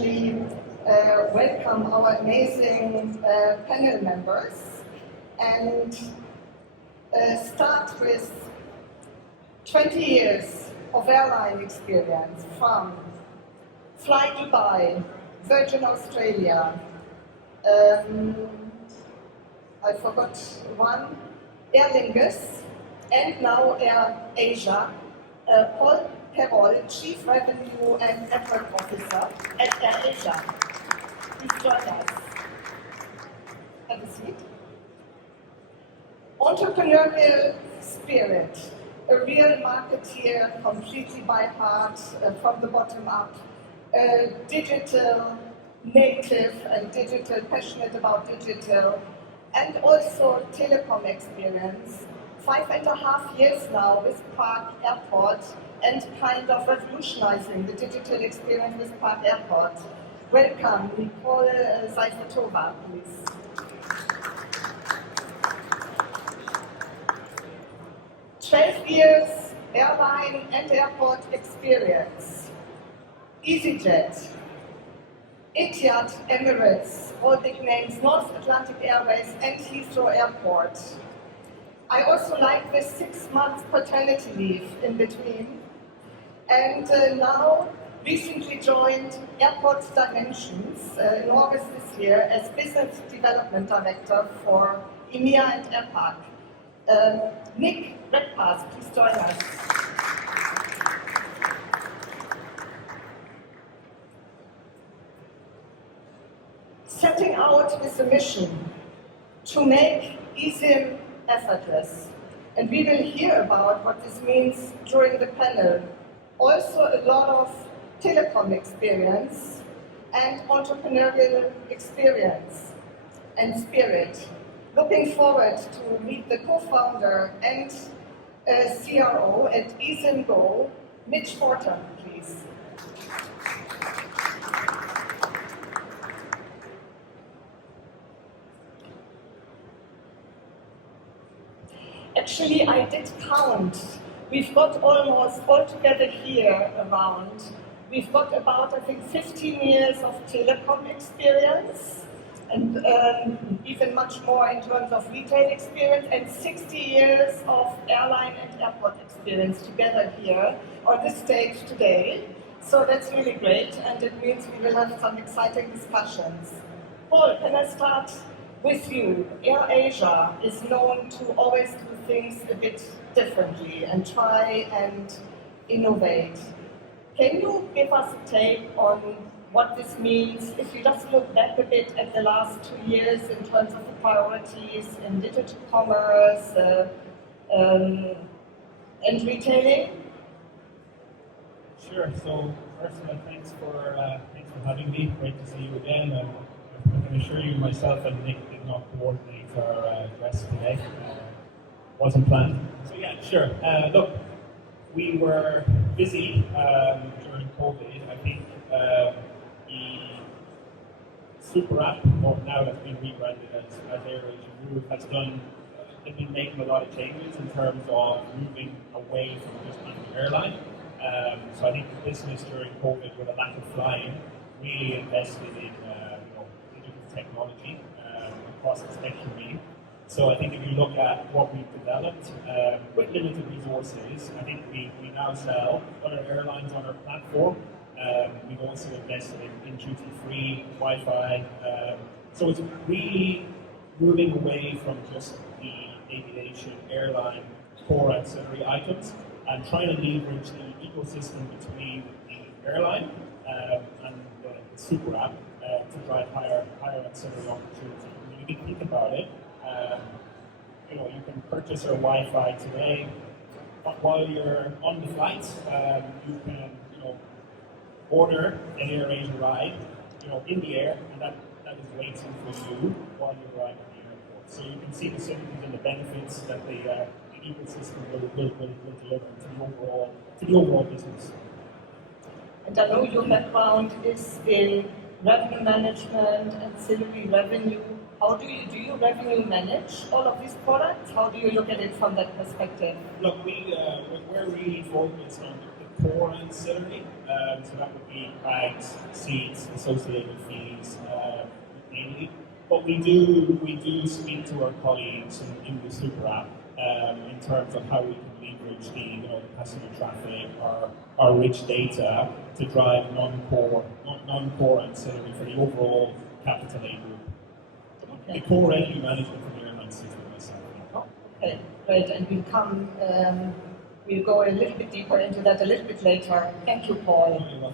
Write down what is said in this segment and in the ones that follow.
actually welcome our amazing panel members and start with 20 years of airline experience from Fly Dubai, Virgin Australia, I forgot one, Air Lingus, and now Air Asia. Paul Perol, Chief Revenue and Network Officer at Air Asia. Please join us. Have a seat. Entrepreneurial spirit, a real marketeer, completely by heart, from the bottom up, digital native and digital, passionate about digital, and also telecom experience. 5.5 years now with Prague Airport and kind of revolutionizing the digital experience with Prague Airport. Welcome, Nicole Seifertova, please. "12 years airline and airport experience. EasyJet, Etihad, Emirates, all big names, North Atlantic Airways and Heathrow Airport. I also like this 6 months paternity leave in between. And now recently joined Airport Dimensions in August this year as Business Development Director for EMEA and APAC. Nick Redpath, please join us. Setting out with a mission to make eSIM effortless. And we will hear about what this means during the panel. Also a lot of telecom experience and entrepreneurial experience and spirit. Looking forward to meet the co-founder and CRO at eSIM Go, Mitch Fortin, please. Actually, I did count. We've got almost altogether here around. We've got about, I think, 15 years of telecom experience, and even much more in terms of retail experience, and 60 years of airline and airport experience together here on this stage today. So that's really great, and it means we will have some exciting discussions. Paul, can I start with you? Air Asia is known to always do things a bit differently and try and innovate. Can you give us a take on what this means if you just look back a bit at the last 2 years in terms of the priorities in digital commerce and retailing? Sure. So, Ursula, thanks for having me. Great to see you again. I can assure you, myself and Nick did not coordinate our dress today. Wasn't planned. So yeah, sure. Look, we were busy during COVID. I think the super app, or now that's been rebranded as AirAsia Move, has been making a lot of changes in terms of moving away from just being an airline. So I think the business during COVID, with a lack of flying, really invested in digital technology across the spectrum really. So I think if you look at what we've developed with limited resources, I think we now sell other airlines on our platform. We've also invested in duty-free, Wi-Fi. So it's really moving away from just the aviation airline core ancillary items and trying to leverage the ecosystem between the airline and the super app to drive higher ancillary opportunity. When you think about it, you can purchase your Wi-Fi today, but while you're on the flight, you can order an AirAsia ride in the air, and that is waiting for you while you're arriving at the airport. So you can see the synergies and the benefits that the ecosystem will deliver to the overall business. And I know your background is in revenue management, ancillary revenue. How do you revenue manage all of these products? How do you look at it from that perspective? Look, we're really focused on the core ancillary. So that would be bags, seats, associated fees, mainly. But we do speak to our colleagues in the super app in terms of how we can leverage the customer traffic, our rich data to drive non-core ancillary for the overall capital A group. Okay. The core revenue management from the airline sits with myself. Oh, okay, great. And we'll go a little bit deeper into that a little bit later. Thank you, Paul.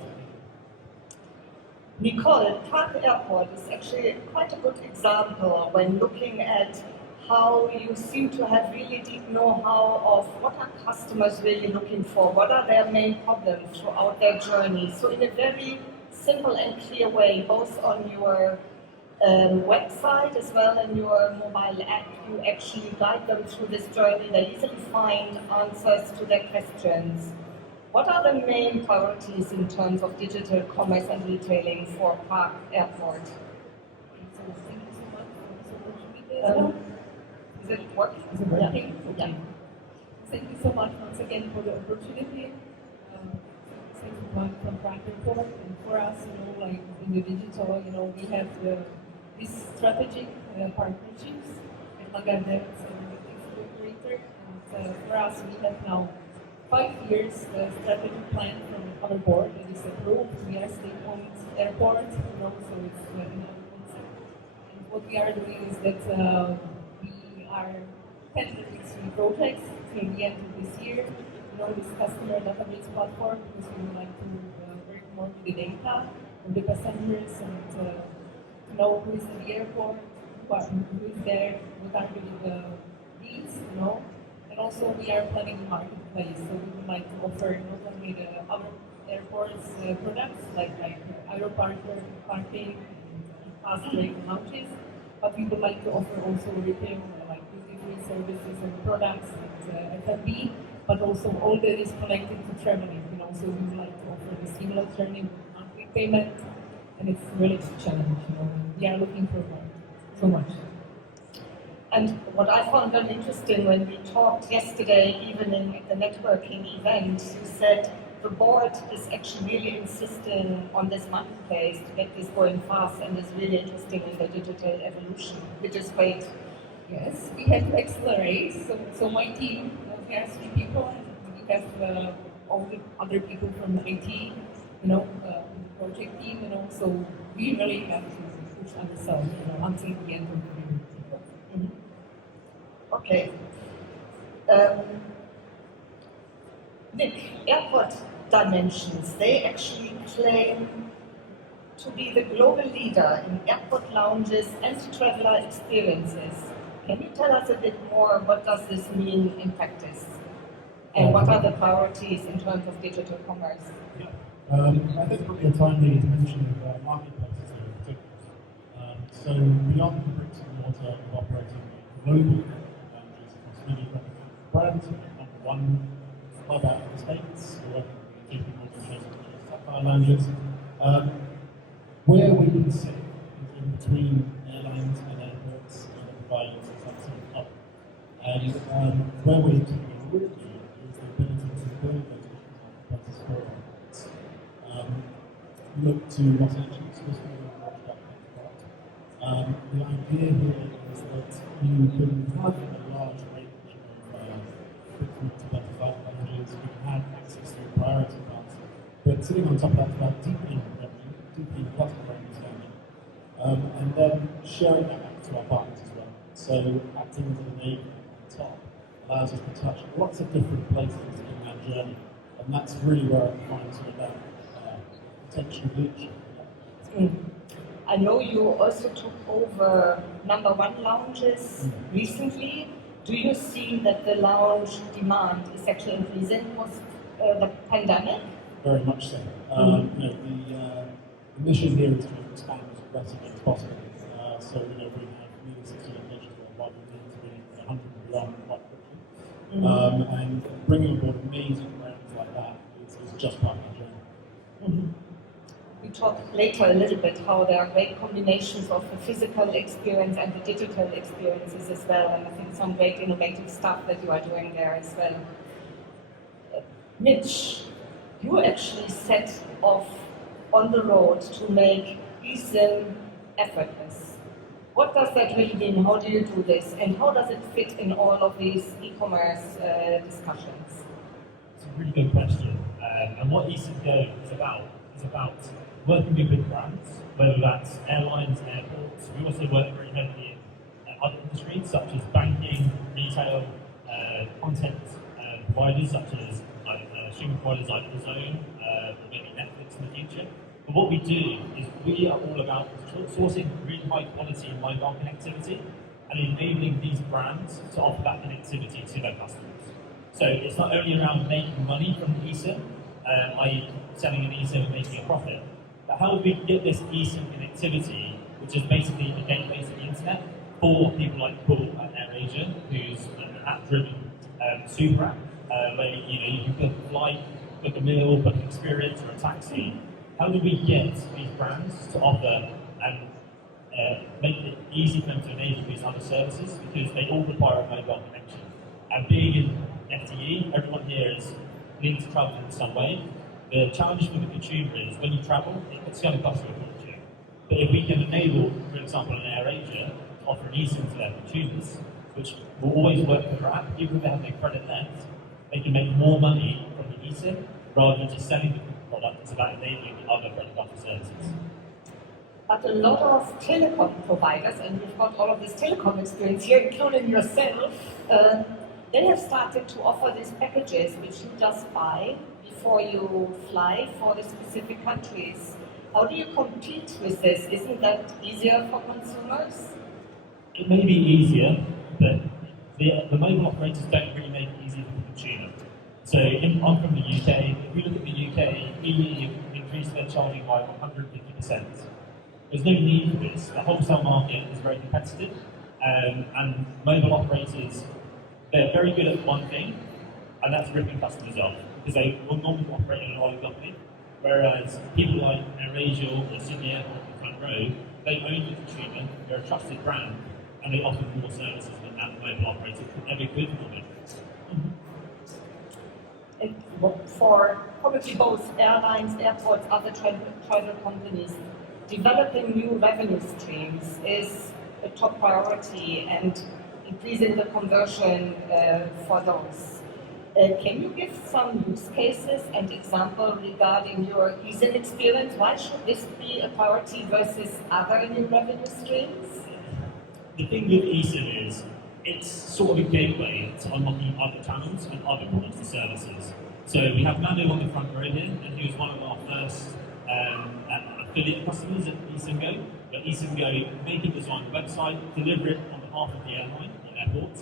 Nicole, Prague Airport is actually quite a good example when looking at how you seem to have really deep know-how of what are customers really looking for, what are their main problems throughout their journey. So in a very simple and clear way, both on your website as well in your mobile app, you actually guide them through this journey. They easily find answers to their questions. What are the main priorities in terms of digital commerce and retailing for Prague Airport? Thank you so much for this opportunity. Is it working? Is it working? Yeah. Okay. Thank you so much once again for the opportunity. Thank you from Prague Airport, and for us, like in the digital, we have this strategic partnerships with Lagardère and the operator. And for us, we have now 5 years strategic plan from our board that is approved. We are state-owned airport, so it's in our concept. And what we are doing is that we are tendering 3 projects till the end of this year. This customer database platform, because we would like to work more with the data of the passengers and to know who is in the airport, who is there, what are really the needs, And also we are planning a marketplace, so we would like to offer not only the other airports products like parking, fast train lounges, but we would like to offer also retail like duty-free services and products and F&B, but also all that is connected to traveling. So we would like to offer the seamless journey with monthly payment, and it's really a challenge. We are looking for more, so much. And what I found very interesting when we talked yesterday evening at the networking event, you said the board is actually really insisting on this marketplace to get this going fast and is really interested in the digital evolution, which is great. Yes, we have to accelerate. So my team, we have 3 people, and we have all the other people from the IT, project team, so we really have to push ourselves, until the end of the year. Okay. Nick, Airport Dimensions, they actually claim to be the global leader in airport lounges and traveler experiences. Can you tell us a bit more, what does this mean in practice? And what are the priorities in terms of digital commerce? Yeah. I think probably a timely mention of marketplaces in particular. So beyond the bricks and mortar of operating globally, really brands, number 1 club out of the States, we're working with JP Morgan Chase lounges. Where we can sit is in between airlines and airports and providing some sort of hub. And where we're taking a route is the ability to build those marketplaces for airports. Look to Los Angeles, the idea here is that you can have a large range of lounges, you can have access to a priority pass, but sitting on top of that is about deepening revenue, deepening customer understanding, and then sharing that back to our partners as well. So acting as an enabler on top allows us to touch lots of different places in that journey, and that's really where I find sort of that potential leadership. I know you also took over number 1 lounges recently. Do you see that the lounge demand is actually increasing post the pandemic? Very much so. The mission here is to expand as aggressively as possible. So we have nearly 60 locations worldwide. We need to be 100 and beyond quite quickly. And bringing on board amazing brands like that is just part of the journey. We talk later a little bit how there are great combinations of the physical experience and the digital experiences as well, and I think some great innovative stuff that you are doing there as well. Mitch, you actually set off on the road to make eSIM effortless. What does that really mean? How do you do this? And how does it fit in all of these e-commerce discussions? It's a really good question. And what eSIM Go is about working with big brands, whether that's airlines, airports. We also work very heavily in other industries such as banking, retail, content providers such as streaming providers like DAZN, or maybe Netflix in the future. But what we do is we are all about sourcing really high quality mobile connectivity and enabling these brands to offer that connectivity to their customers. So it's not only around making money from the eSIM, i.e. selling an eSIM and making a profit, but how do we get this eSIM connectivity, which is basically a database of the internet, for people like Paul at AirAsia, who's an app-driven super app, where you can book a flight, book a meal, book an experience or a taxi. How do we get these brands to offer and make it easy for them to enable these other services, because they all require a mobile connection. And being in FTE, everyone here is needing to travel in some way. The challenge for the consumer is when you travel, it's going to cost you a fortune. But if we can enable, for example, an AirAsia to offer an eSIM to their consumers, which will always work for their app, even if they have no credit left, they can make more money from the eSIM rather than just selling the product. It's about enabling the other credit card services. But a lot of telecom providers, and we've got all of this telecom experience here, including yourself, they have started to offer these packages which you just buy before you fly for the specific countries. How do you compete with this? Isn't that easier for consumers? It may be easier, but the mobile operators don't really make it easy for the consumer. So I'm from the UK. If we look at the UK, EU increased their charging by 150%. There's no need for this. The wholesale market is very competitive, and mobile operators, they're very good at one thing, and that's ripping customers off, because they will normally operate in an oligopoly, whereas people like AirAsia or Sydney Airport in the front row, they own the consumer, they're a trusted brand, and they offer more services than that mobile operator could ever could normally. For probably both airlines, airports, other travel companies, developing new revenue streams is a top priority, and increasing the conversion for those. Can you give some use cases and example regarding your eSIM experience? Why should this be a priority versus other new revenue streams? The thing with eSIM is it's sort of a gateway to unlocking other channels and other products and services. So we have Manu on the front row here, and he was one of our first affiliate customers at eSIM Go. But eSIM Go make it design a website, deliver it on behalf of the airline or airport,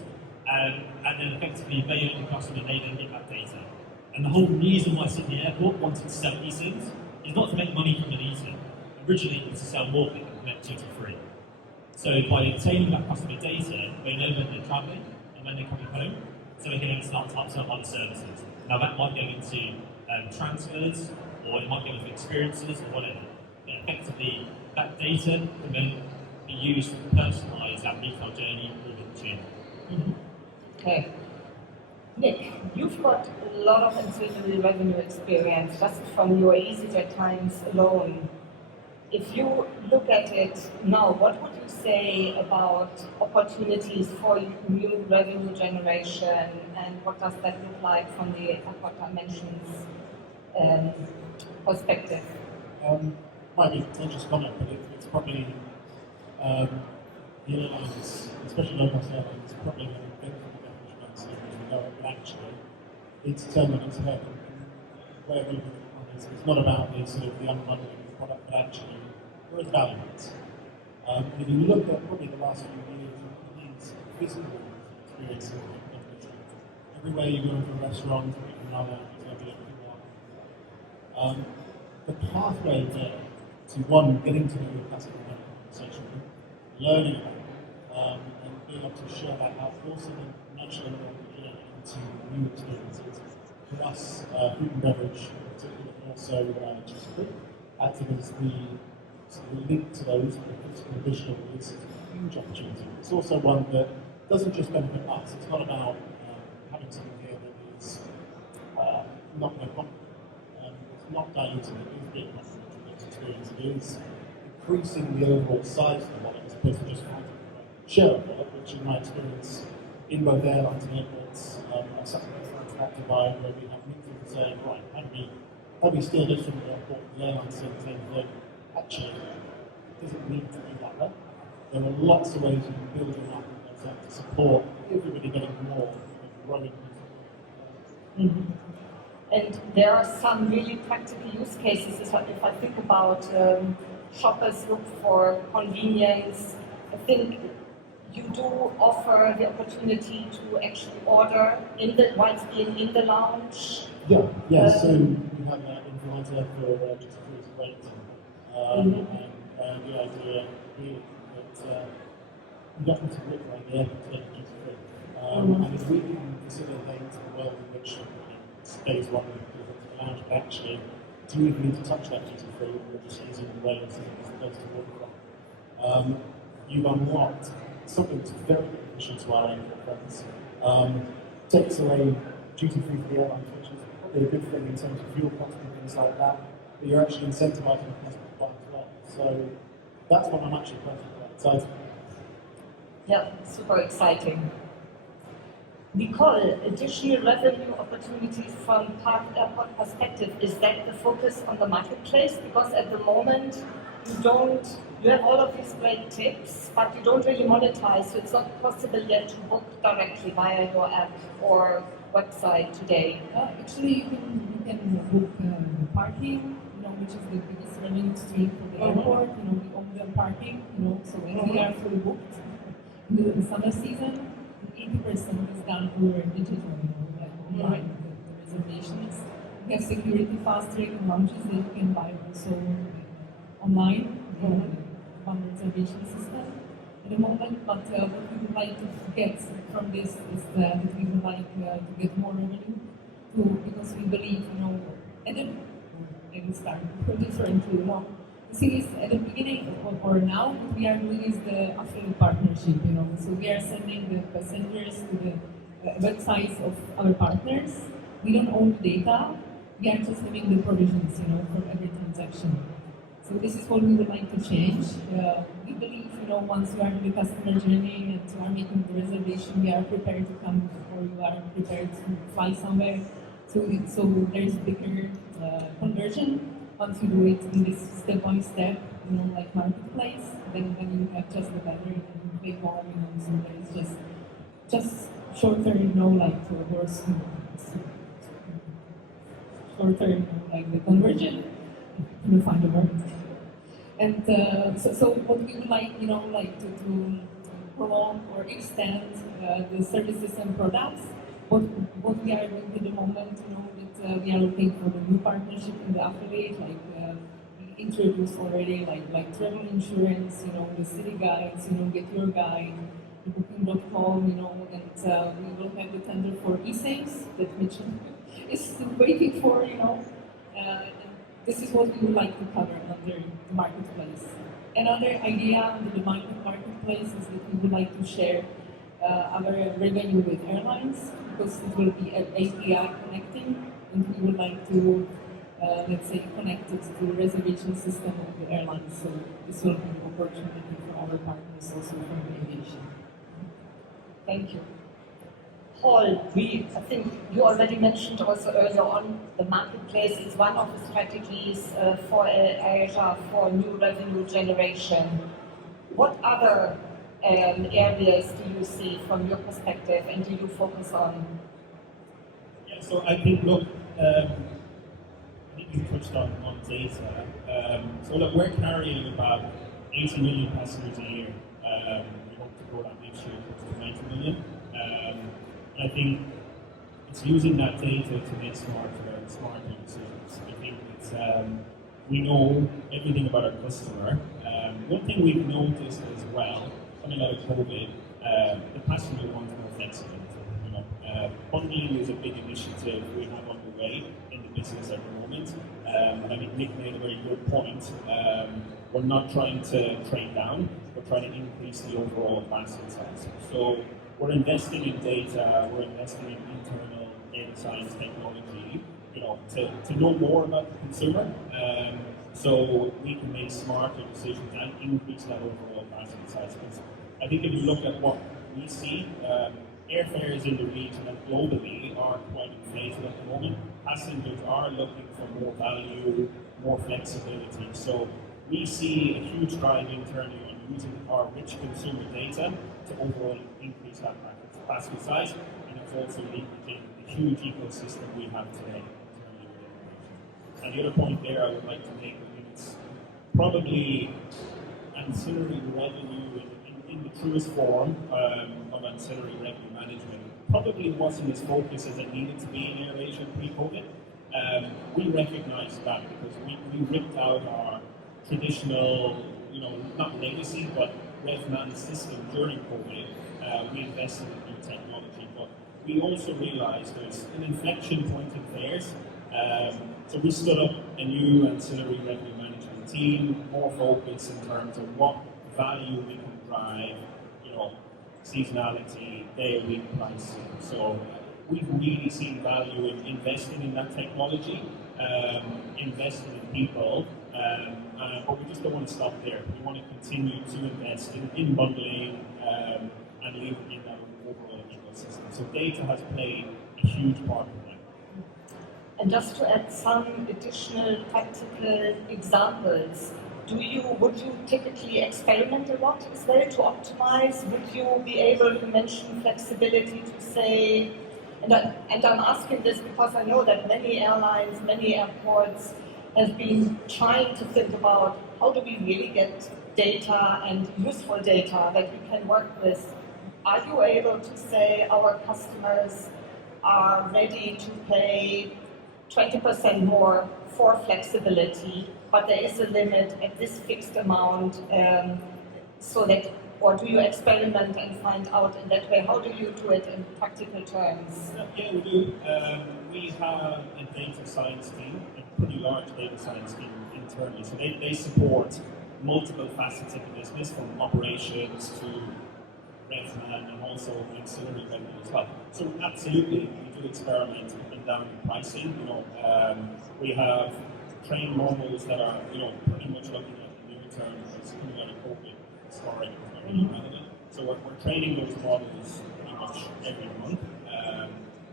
and then effectively they own the customer, they then get that data. And the whole reason why Sydney Airport wanted to sell eSIMs is not to make money from an eSIM. Originally it was to sell more people connect duty free. So by obtaining that customer data, they know when they're travelling and when they're coming home, so they can then start to upsell other services. Now that might go into transfers, or it might go into experiences or whatever. But effectively, that data can then be used to personalise that retail journey for the consumer. Okay. Nick, you've got a lot of ancillary revenue experience just from your EasyJet times alone. If you look at it now, what would you say about opportunities for new revenue generation, and what does that look like from the Airport Dimensions perspective? Might be a contentious comment, but it's probably the airlines, especially low-cost airlines, probably going to benefit from the definition of ancillary as we go, but actually it's turned on its head. And where we look at it, it's not about the sort of the unbundling of the product, but actually there is value in it. If you look at probably the last few years, these physical experiences have been different. Everywhere you go into a restaurant, you can run out, you can do everything else. The pathway there to one, getting to know your customer and having a conversation with them, learning about them, and being able to share that out, also then nudging them along the journey into new experiences. For us, food and beverage in particular, but also just food, acting as the link to those, the physical and digital, is a huge opportunity. It's also one that doesn't just benefit us. It's not about having something here that is not no problem. it's not diluting it, it is being complementary mixed experience. It is increasing the overall size of the wallet as opposed to just share of wallet, which in my experience in both airlines and airports, are something that's attracted by where we have meetings saying, right, how do we steer this from the airport and the airline saying the same thing? Actually, it doesn't need to be that way. There are lots of ways you can build your market to support everybody getting more and growing. Mhm. And there are some really practical use cases. If I think about shoppers look for convenience, I think you do offer the opportunity to actually order whilst being in the lounge. Yeah. So we have an influencer for just a rate, and the idea being that you don't have to look like the airport to get duty free. And if we can facilitate the world in which stays one of the lounge, but actually, do you even need to touch that duty free, or just using the rails as a place to walk from? You've unlocked something that's very beneficial to our airport friends. Takes away duty free for the airlines, which is probably a good thing in terms of fuel costs and things like that, but you're actually incentivising the customer to buy as well. So that's what I'm actually quite excited about. Yeah, super exciting. Nicole, additional revenue opportunities from park airport perspective, is that the focus on the marketplace? Because at the moment, you have all of these great tips, but you don't really monetize, so it's not possible yet to book directly via your app or website today. Actually, you can book parking, which is the biggest revenue stream for the airport. We own the parking, so when we are fully booked in the summer season, 80% is done over digital, like online, the reservations. We have security fast track lounges that you can buy also online, one reservation system at the moment. But what we would like to get from this is that we would like to get more revenue because we believe, at the maybe start differently, The thing is, at the beginning or now, what we are doing is the affiliate partnership, So we are sending the passengers to the websites of our partners. We don't own the data. We are just having the provisions, for every transaction. So this is what we would like to change. We believe, once you are in the customer journey and you are making the reservation, we are prepared to come or you are prepared to fly somewhere. So there is bigger conversion. Once you do it in this step-by-step, like marketplace, then you have just the battery and you pay more, so there is just shorter, like towards shorter, like the conversion, you find a word. And so what we would like, to prolong or extend the services and products. What we are doing at the moment, that we are looking for the new partnership in the affiliate, like we introduced already, like travel insurance, the city guides, Get Your Guide, the booking.com, and we will have the tender for e-saves that Mitchell is waiting for, and this is what we would like to cover under the marketplace. Another idea under the marketplace is that we would like to share our revenue with airlines, because it will be an API connecting, and we would like to, let's say, connect it to the reservation system of the airlines. So this will be an opportunity for our partners also from aviation. Thank you. Paul, I think you already mentioned also earlier on, the marketplace is one of the strategies for Asia for new revenue generation. What other areas do you see from your perspective, and do you focus on? Yeah, so I think, look, I think you touched on data. So look, we're carrying about 80 million passengers a year. We hope to grow that next year to 90 million. I think it's using that data to make smarter decisions. I think it's, we know everything about our customer. One thing we've noticed as well, coming out of COVID, the passenger wants more flexibility. Bundling is a big initiative we have underway in the business at the moment. I think Nick made a very good point. We're not trying to trade down, we're trying to increase the overall basket size. So we're investing in data, we're investing in internal data science technology to know more about the consumer, so we can make smarter decisions and increase that overall basket size. Because I think if you look at what we see, airfares in the region and globally are quite inflated at the moment. Passengers are looking for more value, more flexibility. So we see a huge drive internally on using our rich consumer data to overall increase that basket size, and it's also leveraging the huge ecosystem we have today internally within the region. And the other point there I would like to make is probably ancillary revenue in the truest form of ancillary revenue management probably wasn't as focused as it needed to be in AirAsia pre-COVID. We recognized that because we ripped out our traditional, not legacy, but RevMan system during COVID. We invested in new technology, but we also realized there's an inflection point in fares. So we stood up a new ancillary revenue management team, more focused in terms of what value we can drive, seasonality, day-of-week pricing. So we've really seen value in investing in that technology, investing in people, but we just don't want to stop there. We want to continue to invest in bundling and leveraging that overall ecosystem. So data has played a huge part in that. And just to add some additional practical examples, would you typically experiment a lot as well to optimize? Would you be able to mention flexibility to say, and I'm asking this because I know that many airlines, many airports have been trying to think about how do we really get data and useful data that we can work with. Are you able to say our customers are ready to pay 20% more for flexibility, but there is a limit at this fixed amount, or do you experiment and find out in that way? How do you do it in practical terms? Yeah, we do. We have a data science team, a pretty large data science team internally. So they support multiple facets of the business, from operations to RevMan and also ancillary revenue as well. So absolutely, we do experiment up and down in pricing. We have trained models that are, pretty much looking at the near term because coming out of COVID, historic is not really relevant. So we're training those models pretty much every month.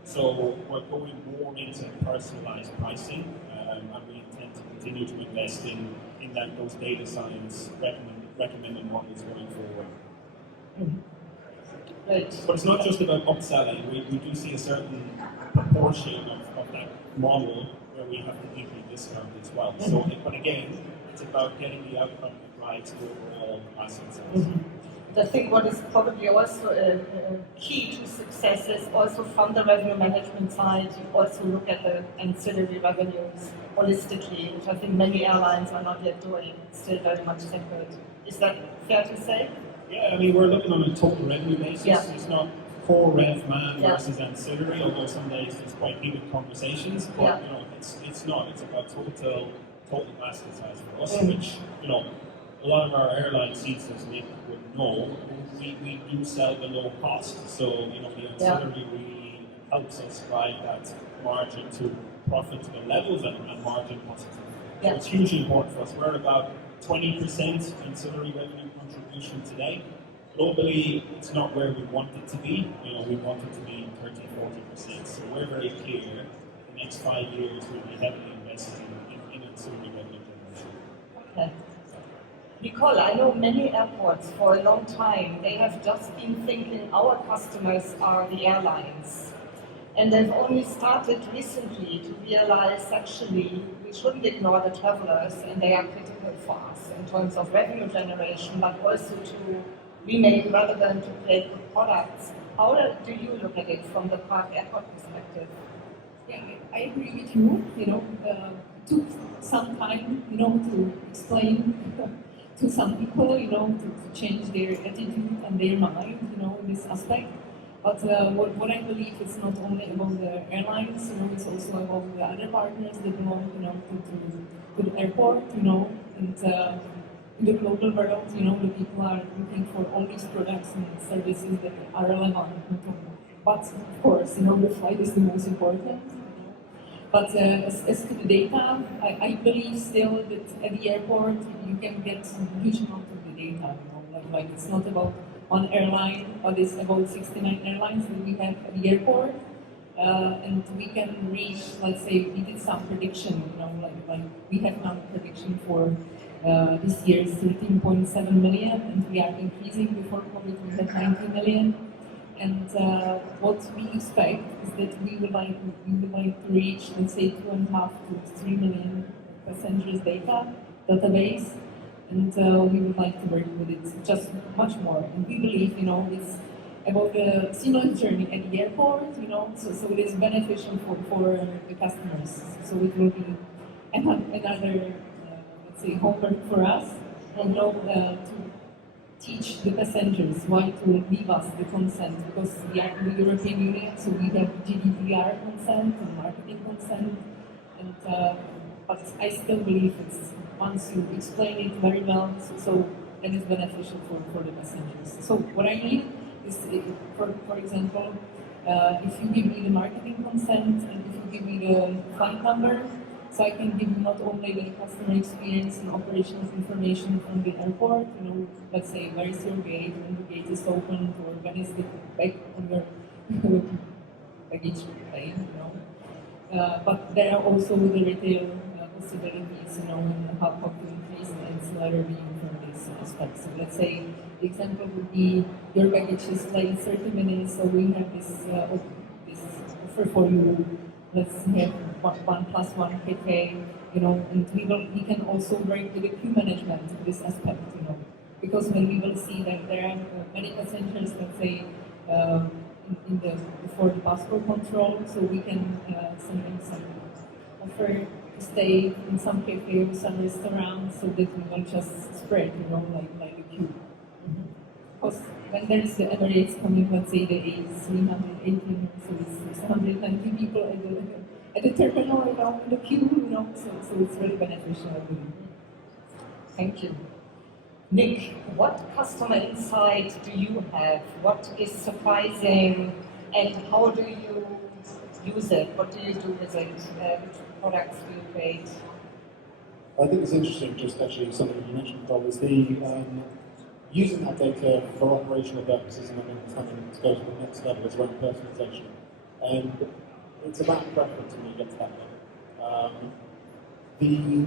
So we're going more into personalized pricing, and we intend to continue to invest in those data science recommended models going forward. Right. But it's not just about upselling. We do see a certain proportion of that model where we have to deeply discount as well. So, but again, it's about getting the outcome that drives the overall asset size. I think what is probably also a key to success is also from the revenue management side, you also look at the ancillary revenues holistically, which I think many airlines are not yet doing, still very much separate. Is that fair to say? Yeah, I mean, we're looking on a total revenue basis. Yeah. It's not core RevMan versus ancillary, although some days there's quite heated conversations. But it's not. It's about total basket size for us, which a lot of our airline seats, as Nick would know, we do sell below cost. So the ancillary really helps us drive that margin to profitable levels and margin positive. So it's hugely important for us. We're about 20% ancillary revenue contribution today. Globally, it's not where we want it to be. We want it to be 30-40%. So we're very clear. The next 5 years, we'll be heavily investing in ancillary revenue generation. Okay. Nicole, I know many airports for a long time, they have just been thinking our customers are the airlines. And they've only started recently to realize actually we shouldn't ignore the travelers, and they are critical for us in terms of revenue generation, but also to remain relevant, to create good products. How do you look at it from the Prague Airport perspective? Yeah, I agree with you. It took some time, to explain to some people, to change their attitude and their mind, in this aspect. But what I believe is not only about the airlines, it's also about the other partners that belong, to the airport, and in the global world, the people are looking for all these products and services that are relevant. But of course, the flight is the most important. But as to the data, I believe still that at the airport you can get some huge amount of the data. Like it's not about one airline, but it's about 69 airlines that we have at the airport. And we can reach, let's say, we did some prediction, like we have now a prediction for this year is 13.7 million, and we are increasing. Before COVID, we had 19 million. And what we expect is that we would like to reach, let's say, 2.5 to 3 million passengers data database, and we would like to work with it just much more. And we believe, it's about the seamless journey at the airport, so it is beneficial for the customers. So it will be another, let's say, homework for us, and to teach the passengers why to leave us the consent, because we are in the European Union, so we have GDPR consent and marketing consent, and but I still believe it's once you explain it very well, so that is beneficial for the passengers. So what I need is, for example, if you give me the marketing consent and if you give me the flight number, so I can give you not only the customer experience and operational information from the airport, let's say where is your gate, when the gate is opened, or when is the bag on your baggage plane, but there are also the retail possibilities, and how to increase the ancillary revenue from this aspect. So let's say the example would be your baggage is late 30 minutes, so we have this offer for you. Let's have 1+1 KK, and we can also work with the queue management in this aspect, because when we will see that there are many passengers, let's say, before the passport control, so we can send some offer to stay in some cafe or some restaurant, so that we will just spread, like the queue. Because when there is the Emirates coming, let's say the A318, so it's 190 people at the terminal, in the queue, so it's really beneficial, I believe. Thank you. Nick, what customer insight do you have? What is surprising, and how do you use it? What do you do with it? Which products do you create? I think it's interesting, just actually something you mentioned, Bob, is the using that data for operational purposes, and then something to go to the next level is around personalization. And it's about preference when you get to that level. The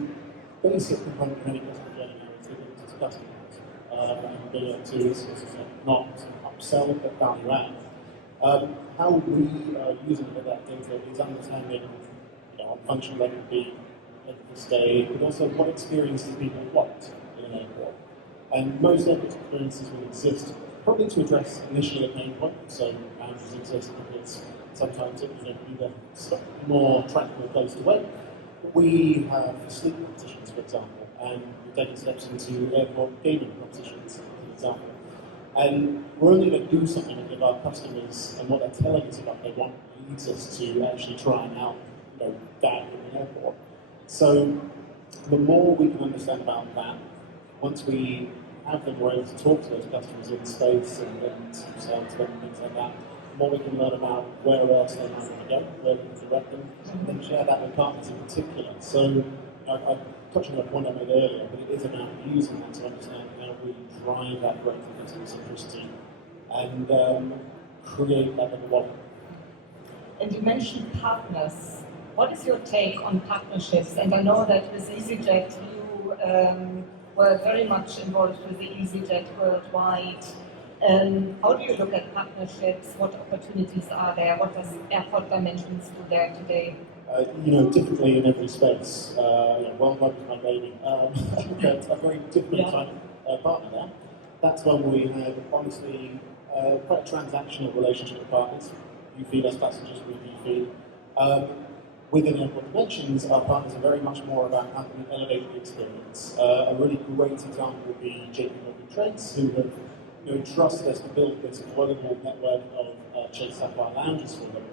basic component of any customer journey now is to give it to customers and be able to not upsell but value add. How we are using that data is understanding what function they could be, length of stay, but also what experiences people want in an airport. And most airport experiences will exist probably to address initially a pain point. So lounges exist because sometimes it either more attractive or close to wait. We have sleep competitions, for example, and we're taking steps into airport gaming competitions, for example. And we're only going to do something if our customers and what they're telling us about they want leads us to actually try and out that in the airport. So the more we can understand about that, once we have them, we're able to talk to those customers in space and sound to them and things like that, the more we can learn about where else they might want to go, where we can direct them, and then share that with partners in particular. So I touched on a point I made earlier, but it is about using that to understand how we drive that greater customer centricity and create that little wallet. And you mentioned partners. What is your take on partnerships? And I know that with EasyJet, you were very much involved with the EasyJet worldwide. How do you look at partnerships? What opportunities are there? What does Airport Dimensions do there today? Differently in every space. Worldwide is my baby. A very different type of partner there. That's when we have, honestly, quite a transactional relationship with partners. You feed us passengers, we feed. Within Airport Dimensions, our partners are very much more about how can we elevate the experience. A really great example would be JP Morgan Chase, who have trusted us to build this global network of Chase Sapphire lounges for them,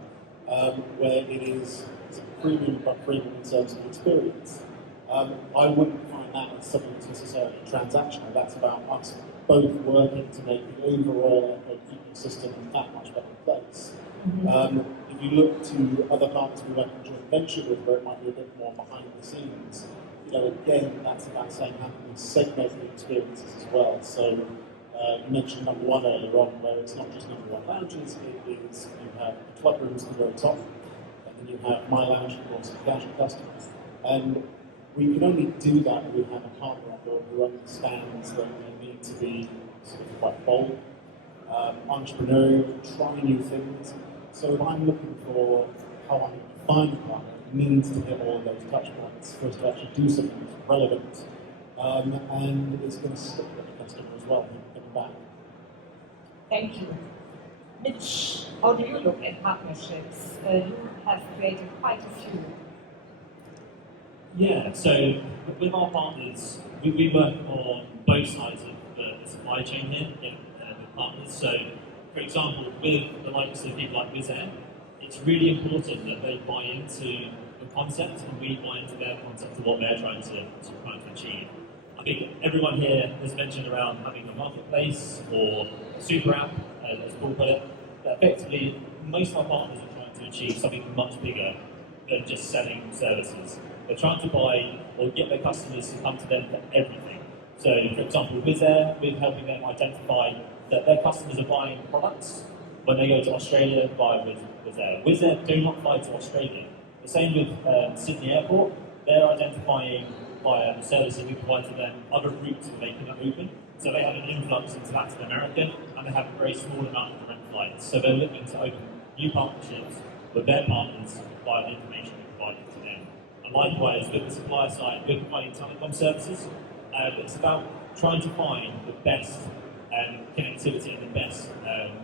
where it is premium but premium in terms of experience. I wouldn't find that as something that's necessarily transactional. That's about us both working to make the overall ecosystem that much better place. If you look to other partners we work in joint venture with, where it might be a bit more behind the scenes, again, that's about saying how can we segment the experiences as well. So you mentioned number one earlier on, where it's not just number one lounges, it is you have the club rooms at the very top, and then you have my lounge for also casual customers. And we can only do that when we have a partner on board who understands that they need to be sort of quite bold, entrepreneurial, try new things. So if I'm looking for how I'm going to find a partner, it needs to hit all of those touch points for us to actually do something that's relevant, and it's going to stick with the customer as well, coming back. Thank you. Mitch, how do you look at partnerships? You have created quite a few. Yeah, so with our partners, we work on both sides of the supply chain here with partners. So, for example, with the likes of people like Wizz Air, it's really important that they buy into the concept and we buy into their concept of what they're trying to achieve. I think everyone here has mentioned around having a marketplace or a super app, as Paul put it, that effectively most of our partners are trying to achieve something much bigger than just selling services. They're trying to buy or get their customers to come to them for everything. So, for example, Wizz Air, we're helping them identify that their customers are buying products when they go to Australia via Wizz Air. Wizz Air do not fly to Australia. The same with Sydney Airport. They're identifying via the services we provide to them other routes for making that movement. So they have an influx into Latin America and they have a very small amount of direct flights. So they're looking to open new partnerships with their partners via the information we provide to them. And likewise, with the supplier side, we're providing telecom services. It's about trying to find the best connectivity and the best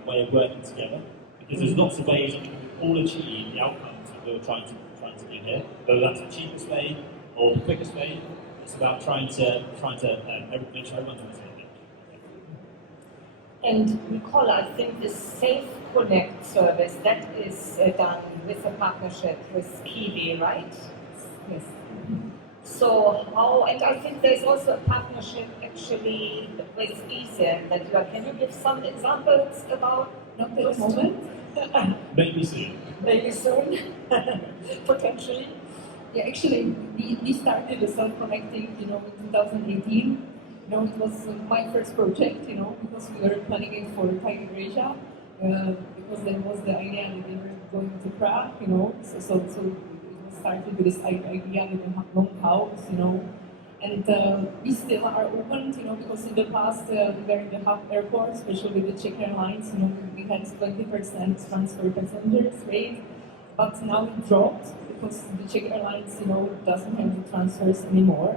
way of working together. Because there's lots of ways that we can all achieve the outcomes that we're trying to do here. Whether that's the cheapest way or the quickest way, it's about trying to make sure everyone's on the same page. And Nicole, I think the Safe Connect service, that is done with a partnership with Kiwi, right? Yes. So how, and I think there's also a partnership actually with ESEM that can you give some examples about? Not at the moment. Maybe soon. Maybe soon, potentially. Yeah, actually, we started the self-connecting, in 2018. It was my first project, because we were planning it for Thai Asia, because there was the idea that they were going to Prague, so it was started with this idea with the long house, and we still are open, because in the past we were in the hub airport, especially with the Czech Airlines, we had 20% transfer passengers rate, but now it dropped because the Czech Airlines, doesn't have the transfers anymore.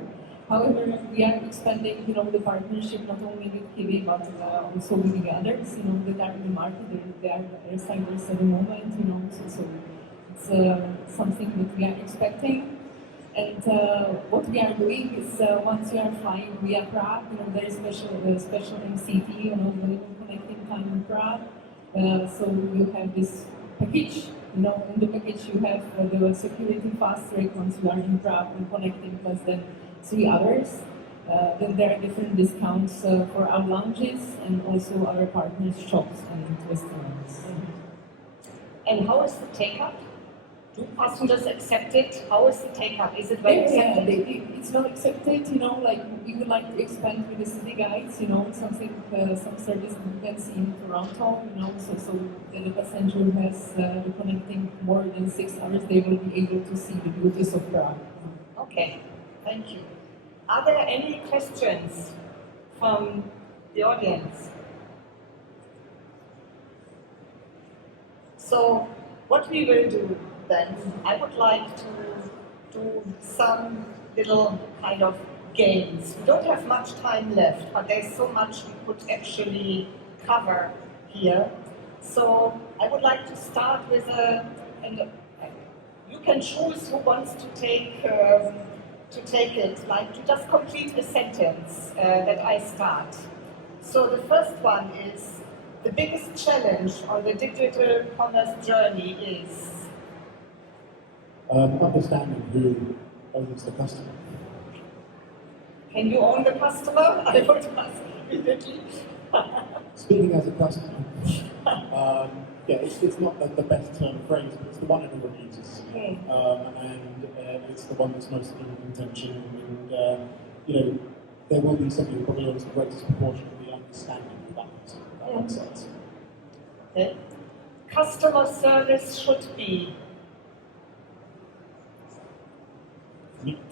However, we are expanding, the partnership not only with Kiwi but also with the others, that are in the market. They are airsiders at the moment, so it's something that we are expecting. And what we are doing is once you are flying via Prague, there is special MCT, the connecting time in Prague. So you have this package. In the package you have the security fast track once you are in Prague and connecting plus then 3 hours. Then there are different discounts for our lounges and also our partners' shops and restaurants. And how is the take-up? Do passengers accept it? How is the take-up? Is it well accepted? It's well accepted, like we would like to expand with the city guides, something, some service you can see in Toronto, so that the passenger has the connecting more than 6 hours, they will be able to see the beauties of Prague. Okay, thank you. Are there any questions from the audience? So, what we will do then, I would like to do some little kind of games. We don't have much time left, but there's so much we could actually cover here. So I would like to start with and you can choose who wants to take it, like to just complete a sentence that I start. So the first one is, the biggest challenge on the digital commerce journey is? Understanding who owns the customer. Can you own the customer? I would ask immediately. Speaking as a customer, yeah, it's not the best term of phrase, but it's the one everyone uses. And it's the one that's most in contention. And, you know, there will be somebody who probably owns the greatest proportion of the understanding of that person. That makes sense. Okay. Customer service should be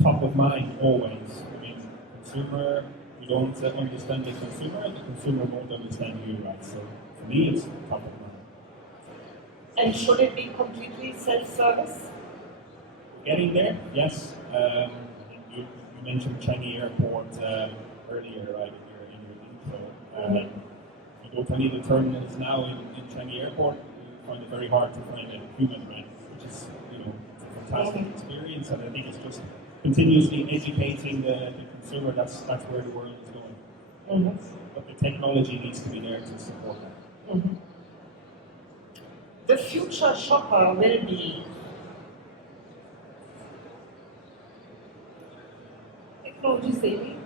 top of mind always. I mean, consumer, you don't understand the consumer won't understand you, right? So for me, it's top of mind. And should it be completely self-service? Getting there, yes. You mentioned Changi Airport earlier, right, in your intro. You go to any of the terminals now in Changi Airport, you find it very hard to find a human, right? Which is, you know, it's a fantastic experience, and I think it's just continuously educating the consumer. That's where the world is going. But the technology needs to be there to support that. The future shopper will be technology saving,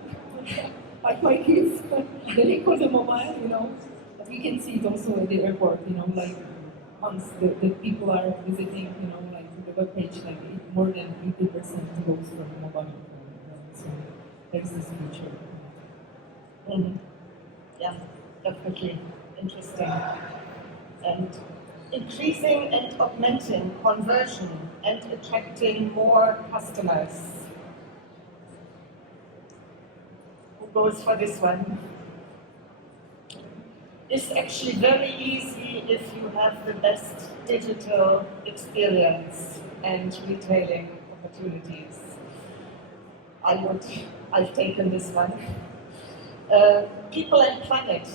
like my kids, the link on the mobile, you know. We can see it also at the airport, you know, like once the people are visiting, you know, like the web page, like more than 80% goes from the mobile phone. So there's this future. Yeah, definitely interesting. And increasing and augmenting conversion and attracting more customers. Who goes for this one? It's actually very easy if you have the best digital experience and retailing opportunities. I've taken this one. People and planet.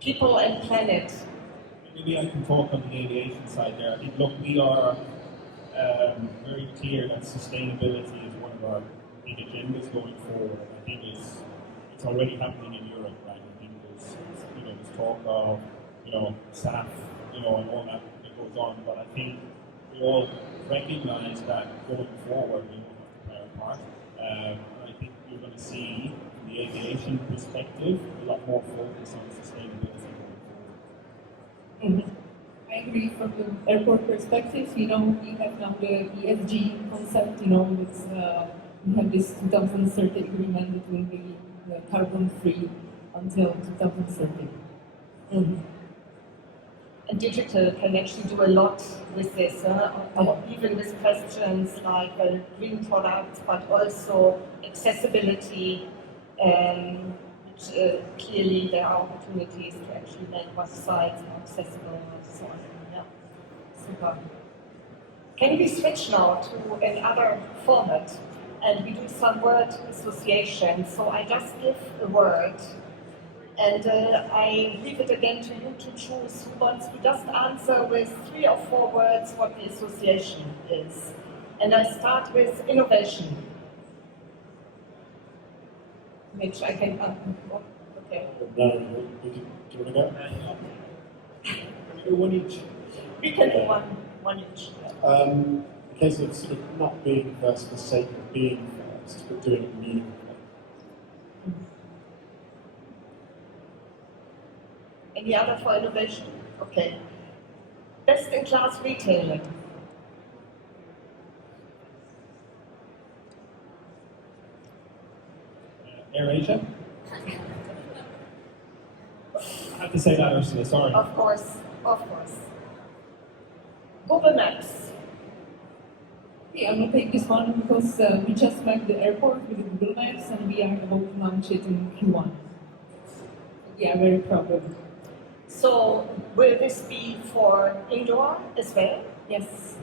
People and planet. Maybe I can talk on the aviation side there. I think, look, we are very clear that sustainability is one of our big agendas going forward. I think it's already happening in Europe, right? I think there's talk of, SAF, and all that goes on. But I think we all recognize that going forward, we will have to play our part. I think you're going to see, from the aviation perspective, a lot more focus on sustainability going forward. I agree from the airport perspective, we have now the ESG concept, it's, we have this 2030 agreement that will be carbon free until 2030. And digital can actually do a lot with this, even with questions like green products, but also accessibility. Clearly, there are opportunities to actually make websites more accessible and so on. Yeah, super. Can we switch now to another format and we do some word association? So I just give a word and I leave it again to you to choose who wants to just answer with 3 or 4 words what the association is. And I start with innovation. Which I can, okay. No, do you want to go? One each. We can do one each. A case of sort of not being first for the sake of being first, but doing it meaningfully. Any other for innovation? Okay. Best in class retailing. AirAsia? I have to say that, Ursula, sorry. Of course. Google Maps. Okay, I'm going to take this one because we just met the airport with the Google Maps and we are about to launch it in Q1. Yeah, very proud of it. So, will this be for indoor as well? Yes.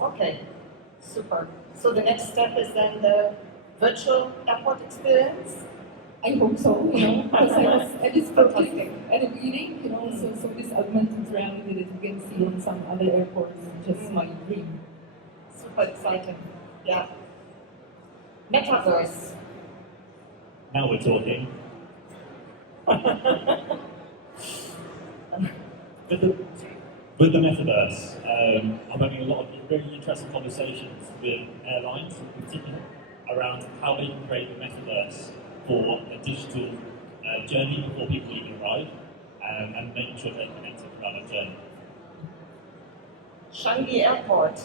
Okay, super. So the next step is then the virtual airport experience? I hope so, because I was at this project at the beginning, so this augmented reality that you can see on some other airports is just my dream. Super exciting, yeah. Metaverse. Now we're talking. with the metaverse, I'm having a lot of very interesting conversations with airlines in particular around how they can create the metaverse for a digital journey before people even arrive, and making sure they're connected throughout that journey. Changi Airport.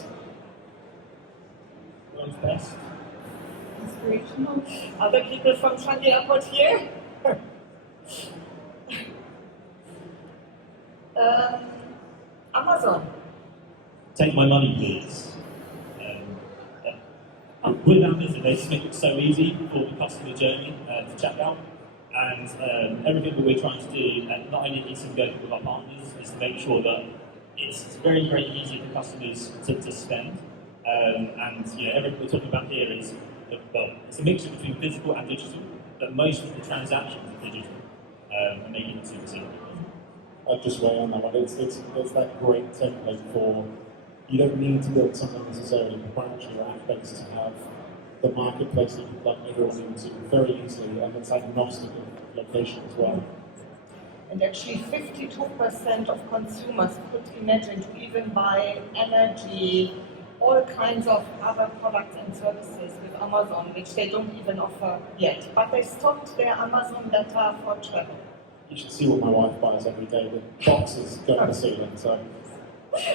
World's best. Inspirational. Other people from Changi Airport here? Amazon. Take my money, please. With that visit, they just make it so easy for the customer journey to check out. And everything that we're trying to do, not only at Eastern Go with our partners, is to make sure that it's very, very easy for customers to spend. And everything we're talking about here is, it's a mixture between physical and digital, but most of the transactions are digital, and making it super simple. I'll just weigh on that one. It's that great template for, you don't need to build something necessarily proprietary or app-based to have the marketplace that you plug everyone into very easily, and it's agnostic of location as well. And actually 52% of consumers could imagine to even buy energy, all kinds of other products and services with Amazon, which they don't even offer yet. But they stopped their Amazon data for travel. You should see what my wife buys every day. The boxes go to the ceiling, so.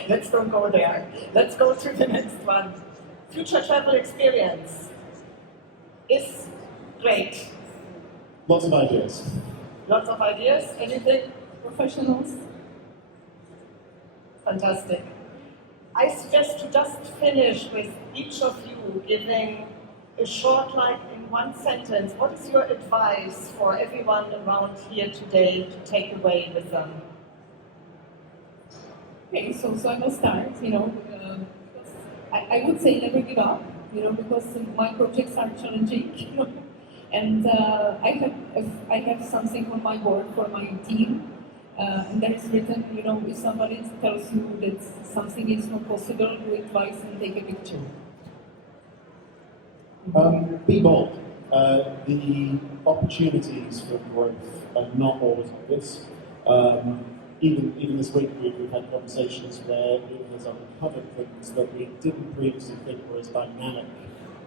Let's don't go there. Let's go to the next one. Future travel experience is great. Lots of ideas. Lots of ideas. Anything? Professionals. Fantastic. I suggest to just finish with each of you giving a short, like in one sentence, what is your advice for everyone around here today to take away with them? Okay, so I will start, I would say never give up, because my projects are challenging, and I have something on my board for my team, and there is written, if somebody tells you that something is not possible, do it twice and take a picture. Be bold. The opportunities for growth are not always obvious. Even this week we've had conversations where it has uncovered things that we didn't previously think were as dynamic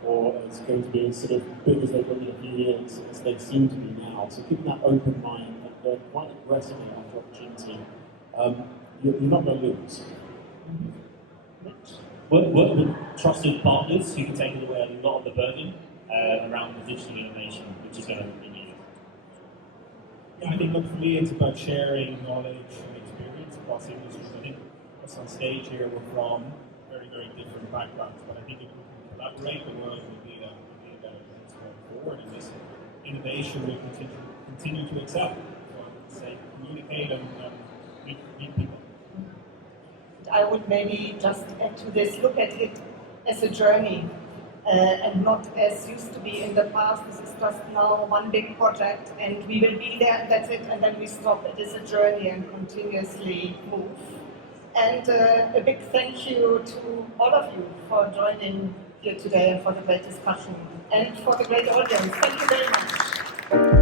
or as going to be as sort of big as they will be in a few years as they seem to be now. So keeping that open mind and going quite aggressively after opportunity, you're not going to lose. Work with trusted partners who can take away a lot of the burden around the digital innovation, which is going to be needed. Yeah, I think for me it's about sharing knowledge and experience across industries. I think us on stage here we're from very, very different backgrounds, but I think if we can collaborate, the world will be a better place going forward, and this innovation will continue to excel. So I would say communicate and meet people. I would maybe just add to this, look at it as a journey and not as used to be in the past. This is just now one big project and we will be there, that's it, and then we stop. It is a journey and continuously move. And a big thank you to all of you for joining here today and for the great discussion and for the great audience. Thank you very much.